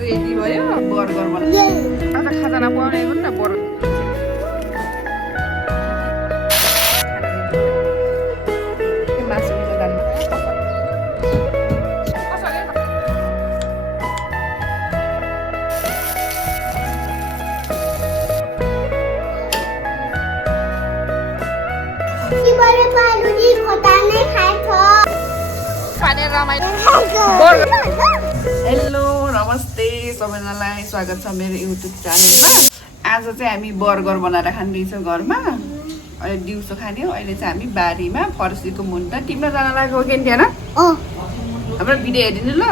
Ready भयो burger बनाउँछ आज खाजा नपाउने पनि त बर्गर हेलो नमस्ते सबैजनालाई स्वागत छ मेरो युट्युब च्यानलमा। आज चाहिँ हामी बर्गर बनाएर खाँदैछौँ घरमा। अहिले दिउँसो खाने हो। अहिले चाहिँ हामी बारीमा फर्सीको मुन्टा टिप्न जान लागेको के थिएन हाम्रो भिडियो हेरिदिनु ल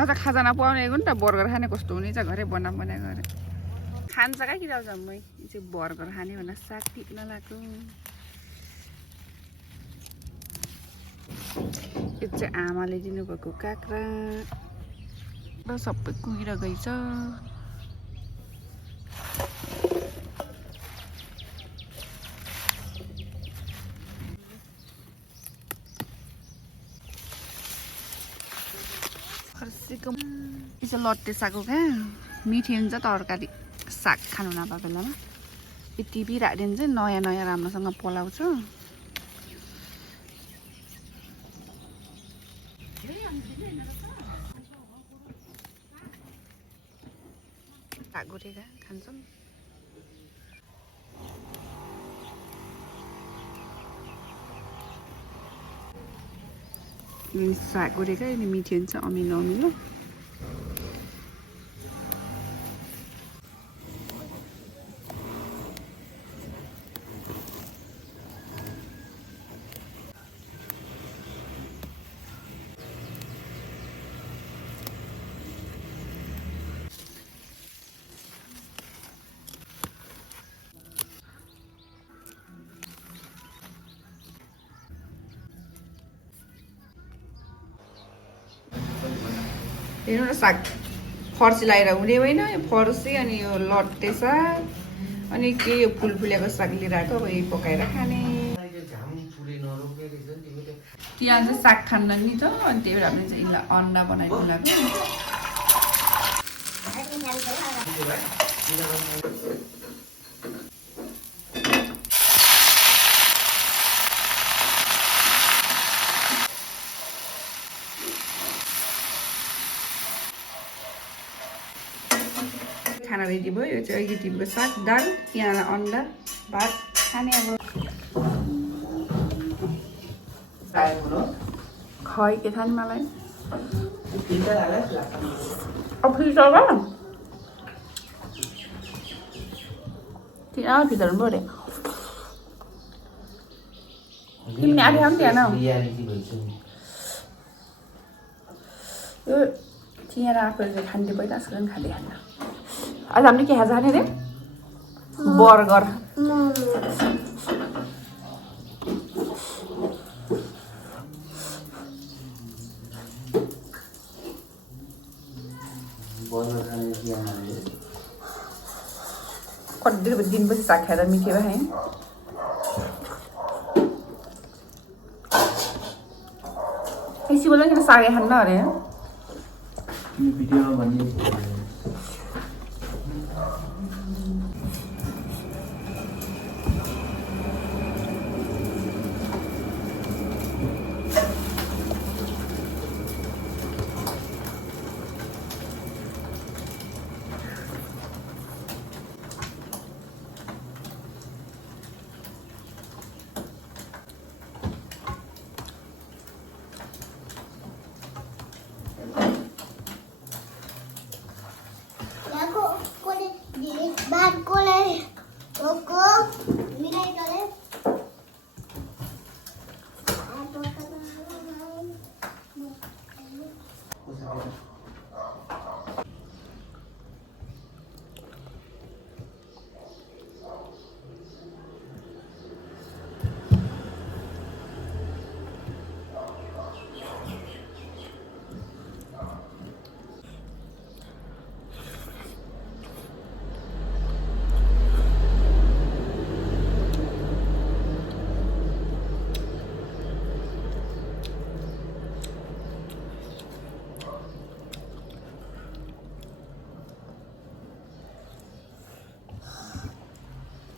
आज खाजा नपाउने नि त बर्गर खाने कस्तो हुनेछ घरै बनाएको गरे खान्छ कहाँ कि जाउँछ मै चाहिँ बर्गर खाने भनेर साग टिप्न लाग्यो। यो चाहिँ आमाले दिनुभएको काँक्रा र सबै कुहिएर गइछ। फर्सीको यो चाहिँ लट्टे साग हो क्या मिठी हुन्छ तरकारी साग खानु नपाएको बेलामा यो टिपिराख्यो भने चाहिँ नयाँ नयाँ राम्रोसँग पलाउँछ। साग उठेका खान्छौँ। साग उठेका अनि मिठी हुन्छ अमिलो अमिलो। हेर्नु न साग फर्सी लगाएर हुने होइन यो फर्सी अनि यो लट्टे साग अनि के यो फुल फुलेको साग लिएर आएको अब यही पकाएर खाने। तिहान चाहिँ साग खान्न नि त अनि त्यही भएर हामीले चाहिँ यसलाई अन्डा बनाइदिनु लाग्यो। खाना रेडी भयो। यो चाहिँ अहिले टिमको साग दाल यहाँ अन्डा भात खाने। अब खै के खाने मलाई अब फिल्टर गर फिल्टर हुनु पऱ्यो। तिमीले आफै खानु थिएन यो चिया आफूले खान्थ्यो पहिला जस्तो पनि खाँदै खान्न। आज हामीले के खाजा खाने रे बर्गर। कति दिनपछि साग खाएर मिठो भयो है। ऐसी बोल्दा किन सागै खान्न अरे भिडियोमा भन्ने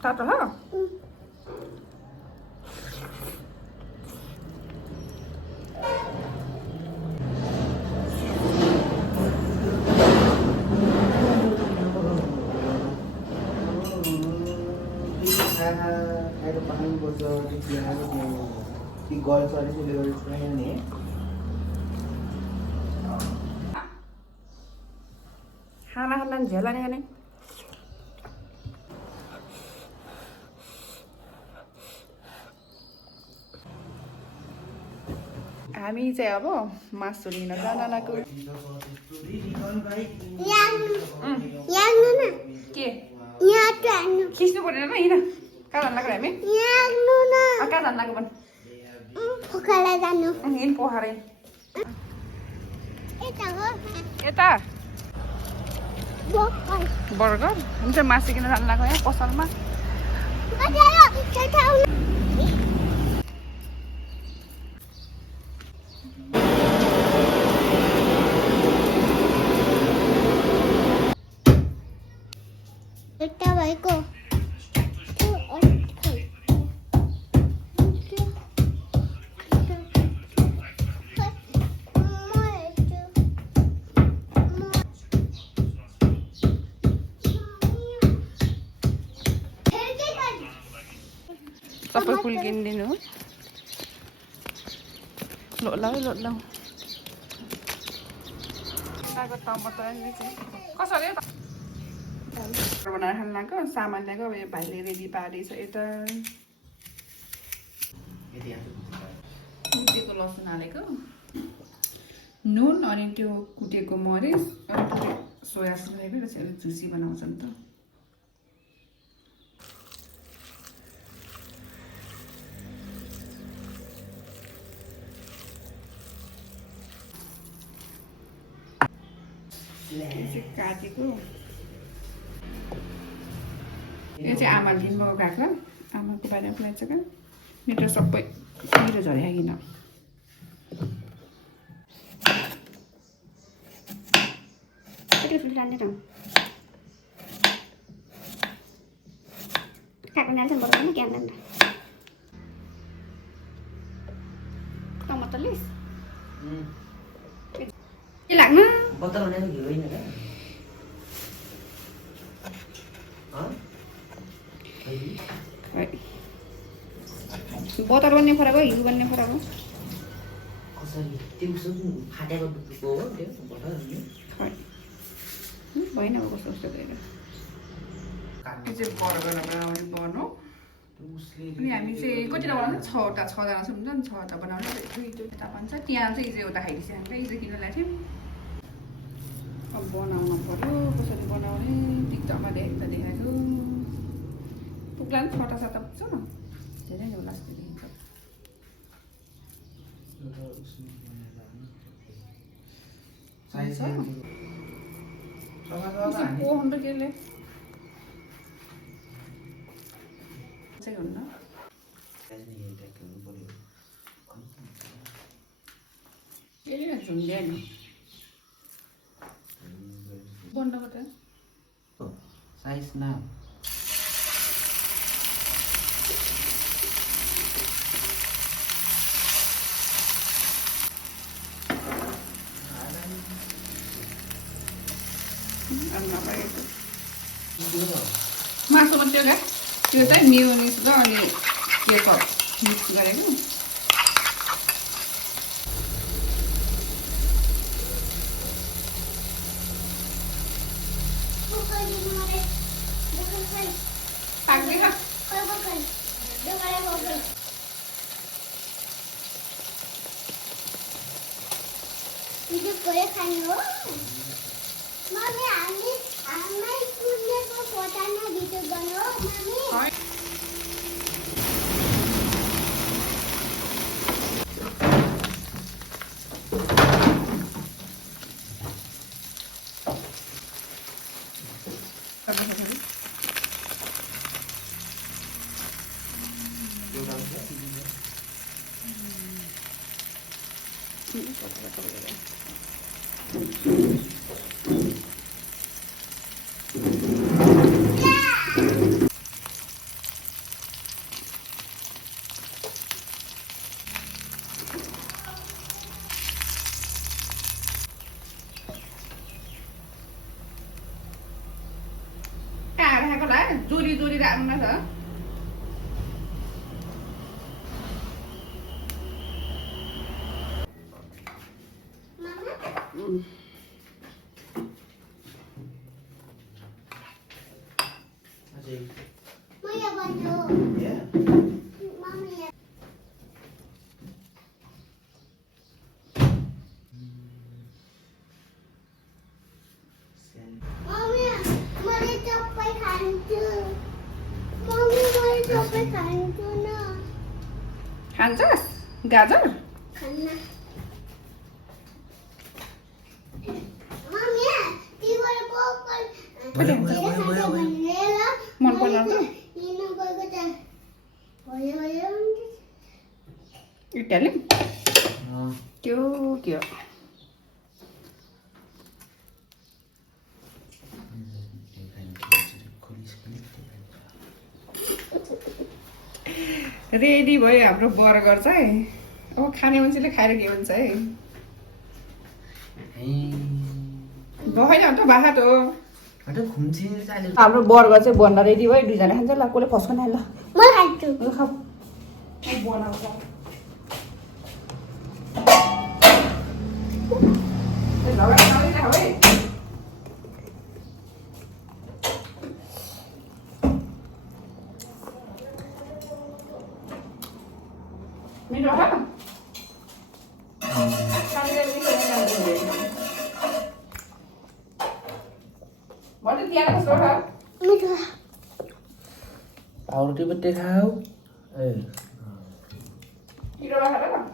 तातो हो Ada paham bosor di harus di gol sorry sudah gol sebenarnya nih. 하나하나 제라니 가네 हामी चाहिँ अब मासु लिन जान लागेको के खिच्नु पर्दैन हिँड कहाँ जान लाग्यो हामी कहाँ जान लाग्यो भने हिँड पोखरै यता बर्गर हामी चाहिँ मासु किन जान लाग्यो यहाँ पसलमा सबै फुल किनिदिनु लोलाउ टमाटर कसरी बनाएर खान लाग्यो सामान ल्याएको अब यो भाइले रेडी पारेछ यता कुटेको लसुन हालेको नुन अनि त्यो कुटेको मरिच अनि सोया सस हालेको त्यसले झुसी बनाउँछ नि त काटेको यो चाहिँ आमाले दिनुभएको काँक्रा आमाको बारेमा पुऱ्याइन्छ क्या मेरो सबै मेरो झर्याकिन टमाटर लिस के लाग्नु Botol udah digiluin kan? Hah? बोतल बन्ने फरक हो हिउ बन्ने फरक हो कसरी त्यो सब फाटेको दुखेको हो त्यो बोतल नि होइन अब कस्तो कस्तो गएर यो चाहिँ बर्गर बनाउने बर्न हो अनि हामी चाहिँ कतिवटा बनाउँछ छवटा छजना छ हुन्छ नि छवटा बनाउने दुईवटा भन्छ त्यहाँ चाहिँ हिजो एउटा खाइदिन्छ हामीलाई हिजो किन ल्याएको थियौँ अब बनाउनु पर्यो कसरी बनाउने टिकटकमा देखेको त देखाएको पुग्ला नि छवटा सातवटा पुग्छ न धेरै नै होला जस्तो देखिन्छ पोखौँ त केले चाहिँ हुन्न यसले झुन्ड्या नि बन्द त साइज ना मासुमा त्यो क्या त्यो चाहिँ मियोनिज र अनि केचप मिक्स गरेको काट्नु न त खान्छस् गाजर मन पर्छ इटाली त्यो के हो रेडी भयो हाम्रो बर्गर चाहिँ अब खाने मान्छेले खाएर के हुन्छ है भएन त भात हो हाम्रो बर्गर चाहिँ बन्न रेडी भयो दुईजना खान्छ ल कसले फस्को न ल म खान्छु ल खाऊ बनाउँछ मिठो छ भन्नु त्यहाँ कस्तो छ मिठो पाउरोटी पनि खाऊ ए किरो राखेर ल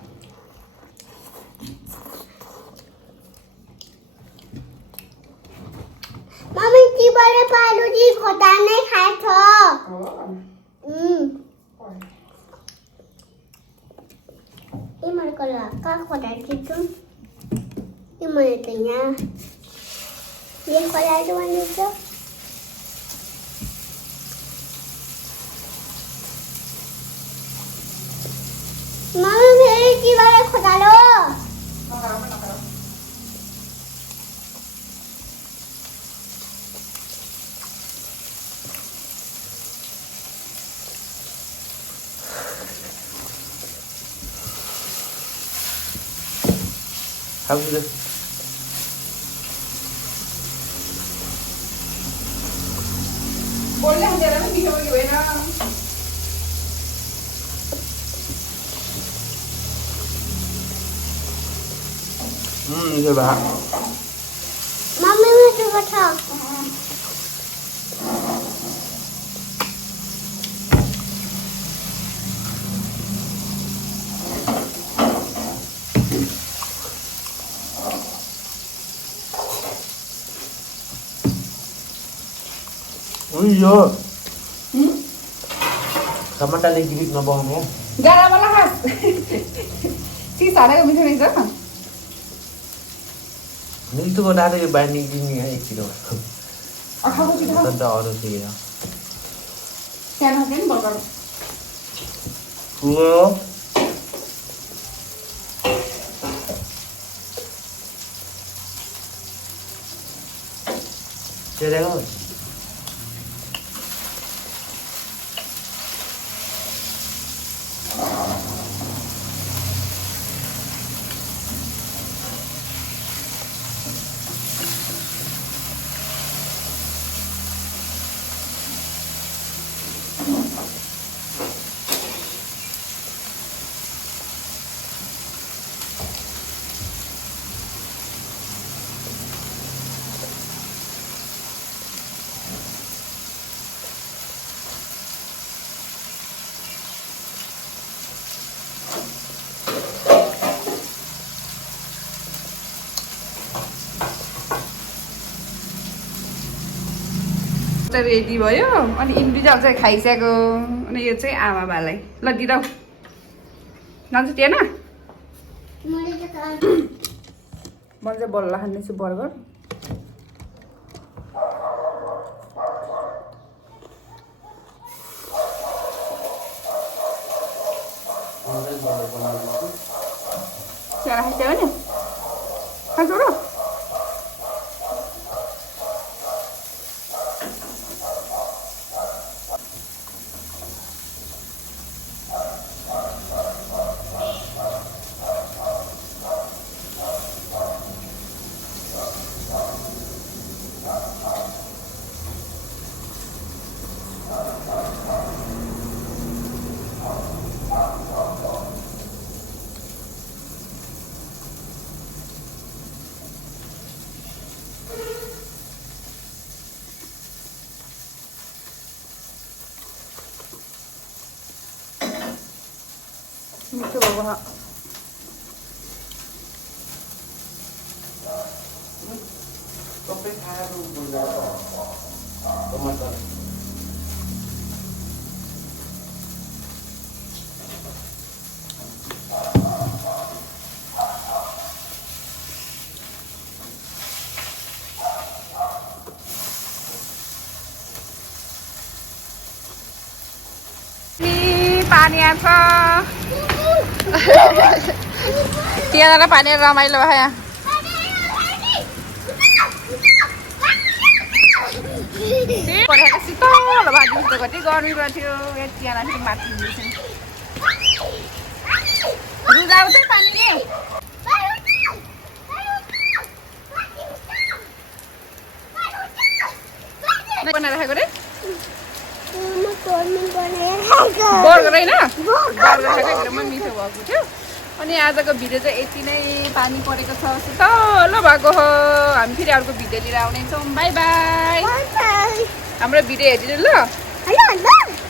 मम्मी तिमीले पालुजी खोटा नै खान्छ तिमीहरूको कहाँ खोटा खिच्छु तिमीले त यहाँ यो खोलाहरू भनिन्छ मम्मी फेरि तिमीले खोटालो खाऊ सुरु बोल्दै हुँदैन पनि मिठो कि होइन यो भा मम्मी मिठो छ यो टमाटरले गिरिक नबगाउने गाडामा लगास चिज हालेको मिठो हुन्छ मिल्टुको डाँडो यो बाँड्ने किन्ने एक किलो अखाएको चिज अन्त अरू थिएन सानो पनि बर्गर चेरेको रेडी भयो अनि इन्डिजाल चाहिँ खाइसक्यो अनि यो चाहिँ आमा बालाई ल दिदाउ जान्छ त्यहाँ म चाहिँ बल्ल खाँदैछु बर्गर चिया खाइसक्यो नि खान्छौ र मिठो भयो पानी आछ त्यहाँबाट पानी रमाइलो भयो यहाँ परेको शीतल भाजी त कति गर्मी गर्थ्यो यति आना फेरि माथि रुजाउँछ पानीले बनाएर खाएको रे बर्गर होइन बर्गर खाएको एकदमै मिठो भएको थियो अनि आजको भिडियो चाहिँ यति नै पानी परेको छ शीतल भएको हो हामी फेरि अर्को भिडियो लिएर आउनेछौँ बाई बाई हाम्रो भिडियो हेरिदिनु ल